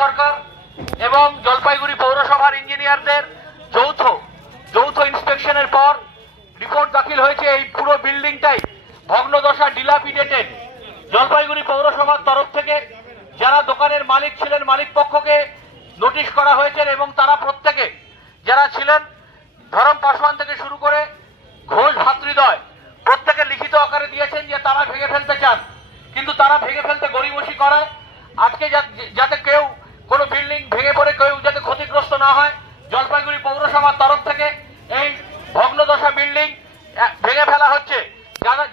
সরকার এবং জলপাইগুড়ি পৌরসভার ইঞ্জিনিয়ারদের যৌথ ইন্সপেকশনের পর রিপোর্ট দাখিল হয়েছে এই পুরো বিল্ডিংটাই ভগ্নদশা, ডিলাপিডেটেড। জলপাইগুড়ি পৌরসভার তরফ থেকে যারা দোকানের মালিক ছিলেন, মালিক পক্ষকে নোটিশ করা হয়েছে এবং তারা প্রত্যেকে যারা ছিলেন, ধরম পাসওয়ান থেকে শুরু করে ঘোষ ভাতৃদ্বয়, প্রত্যেকে লিখিত আকারে দিয়েছেন যে তারা ভেঙে ফেলতে চান, কিন্তু তারা ভেঙে ফেলতে গড়িমসি করে। আজকে যাতে কেউ কোনো বিল্ডিং ভেঙে পড়ে কেউ যাতে ক্ষতিগ্রস্ত না হয়, জলপাইগুড়ি পৌরসভার তরফ থেকে এই ভগ্নদশা বিল্ডিং ভেঙে ফেলা হচ্ছে।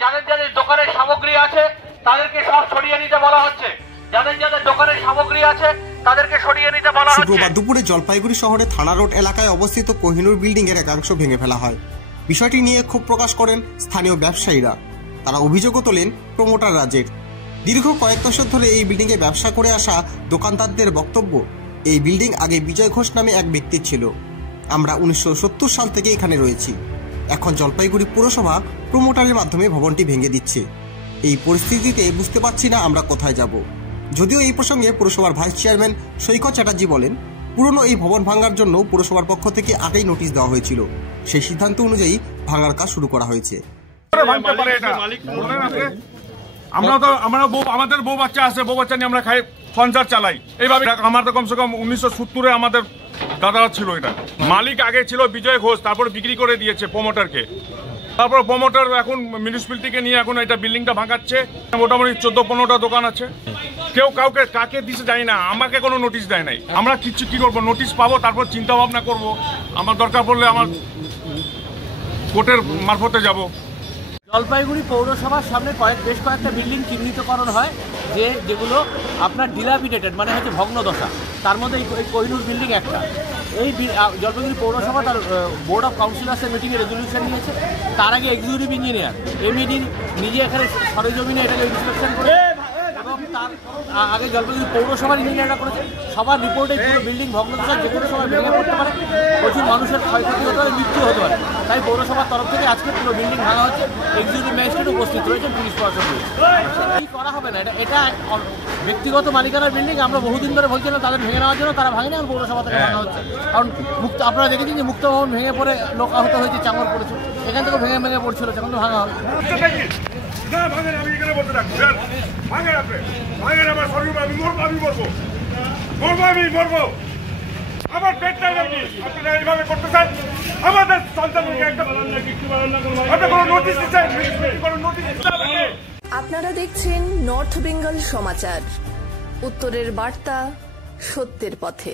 যাদের দোকানের সামগ্রী আছে তাদেরকে সব সরিয়ে নিতে বলা হচ্ছে। যাদের দোকানের সামগ্রী আছে তাদেরকে সরিয়ে নিতে বলা হচ্ছে। শুক্রবার দুপুরে জলপাইগুড়ি শহরে থানা রোড এলাকায় অবস্থিত কোহিনুর বিল্ডিং এর একাংশ ভেঙে ফেলা হয়। বিষয়টি নিয়ে ক্ষোভ প্রকাশ করেন স্থানীয় ব্যবসায়ীরা। তারা অভিযোগও তোলেন প্রমোটার রাজের। দীর্ঘ কয়েক দশক ধরে এই বিল্ডিং এ ব্যবসা করে আসা দোকানদারদের বক্তব্য, এই বিল্ডিং আগে বিজয় ঘোষ নামে এক ব্যক্তির ছিল। আমরা 1970 সাল থেকে এখানে রয়েছি। এখন জলপাইগুড়ি পুরসভা প্রমোটারের মাধ্যমে ভবনটি ভেঙে দিচ্ছে। এই পরিস্থিতিতে বুঝতে পারছি না আমরা কোথায় যাব। যদিও এই প্রসঙ্গে পুরসভার ভাইস চেয়ারম্যান সৈকত চ্যাটার্জি বলেন, পুরনো এই ভবন ভাঙার জন্য পুরসভার পক্ষ থেকে আগেই নোটিশ দেওয়া হয়েছিল। সেই সিদ্ধান্ত অনুযায়ী ভাঙার কাজ শুরু করা হয়েছে। আমাদের বউ বাচ্চা আছে, বউ বাচ্চা নিয়ে আমরা খাই, সংসার চালাই এইভাবে। আমাদের কমসে কম 1970-এ আমাদের দাদা ছিল। এটা মালিক আগে ছিল বিজয় ঘোষ, তারপর বিক্রি করে দিয়েছে প্রমোটারকে। তারপর প্রমোটার এখন মিউনিসিপ্যালিটিকে নিয়ে এখন এটা বিল্ডিংটা ভাঙাচ্ছে। মোটামুটি 14-15টা দোকান আছে। কেউ কাকে দিতে যায় না, আমাকে কোনো নোটিশ দেয় নাই। আমরা কি করবো, নোটিশ পাবো, তারপর চিন্তা ভাবনা করবো। আমার দরকার পড়লে আমার কোর্টের মারফতে যাব। জলপাইগুড়ি পৌরসভার সামনে বেশ কয়েকটা বিল্ডিং চিহ্নিতকরণ হয় যেগুলো আপনার ডিলাপিডেটেড, মানে হচ্ছে ভগ্নদশা। তার মধ্যে এই কোহিনুর বিল্ডিং একটা। এই জলপাইগুড়ি পৌরসভা তার বোর্ড অফ কাউন্সিলার্সের মিটিংয়ে রেজলিউশন নিয়েছে। তার আগে এক্সিকিউটিভ ইঞ্জিনিয়ার এমইডি নিজে এখানে সরেজমিনে এটাকে ইন্সপেকশন করে, এবং তার আগে জলপাইগুড়ি পৌরসভার ইঞ্জিনিয়াররা করেছে। সবার রিপোর্টে পুরো বিল্ডিং ভগ্নদশা, যে কোনো সময় ভেঙে পড়তে পারে, প্রচুর মানুষের ক্ষয়ক্ষতি হতে পারে, মৃত্যু হতে পারে। তাই পৌরসভার তরফ থেকে আজকে পুরো বিল্ডিং ভাঙা হচ্ছে। এক্সিকিউটিভ ম্যাজিস্ট্রেট উপস্থিত রয়েছেন, পুলিশ প্রশাসন রয়েছে। কি করা হবে না, এটা ব্যক্তিগত মালিকানার বিল্ডিং। আমরা বহুদিন ধরে বলছিলাম তাদের ভেঙে নেওয়ার জন্য, তারা ভাঙেনি, এখন পৌরসভা থেকে ভাঙা হচ্ছে। কারণ আপনারা দেখেছেন যে মুক্ত ভবন ভেঙে পড়ে লোক আহত হয়েছে, চাঙর পড়েছে, এখান থেকে ভেঙে পড়ছিল, তখন তো ভাঙা হবে। আপনারা দেখছেন নর্থ বেঙ্গল সমাচার, উত্তরের বার্তা, সত্যের পথে।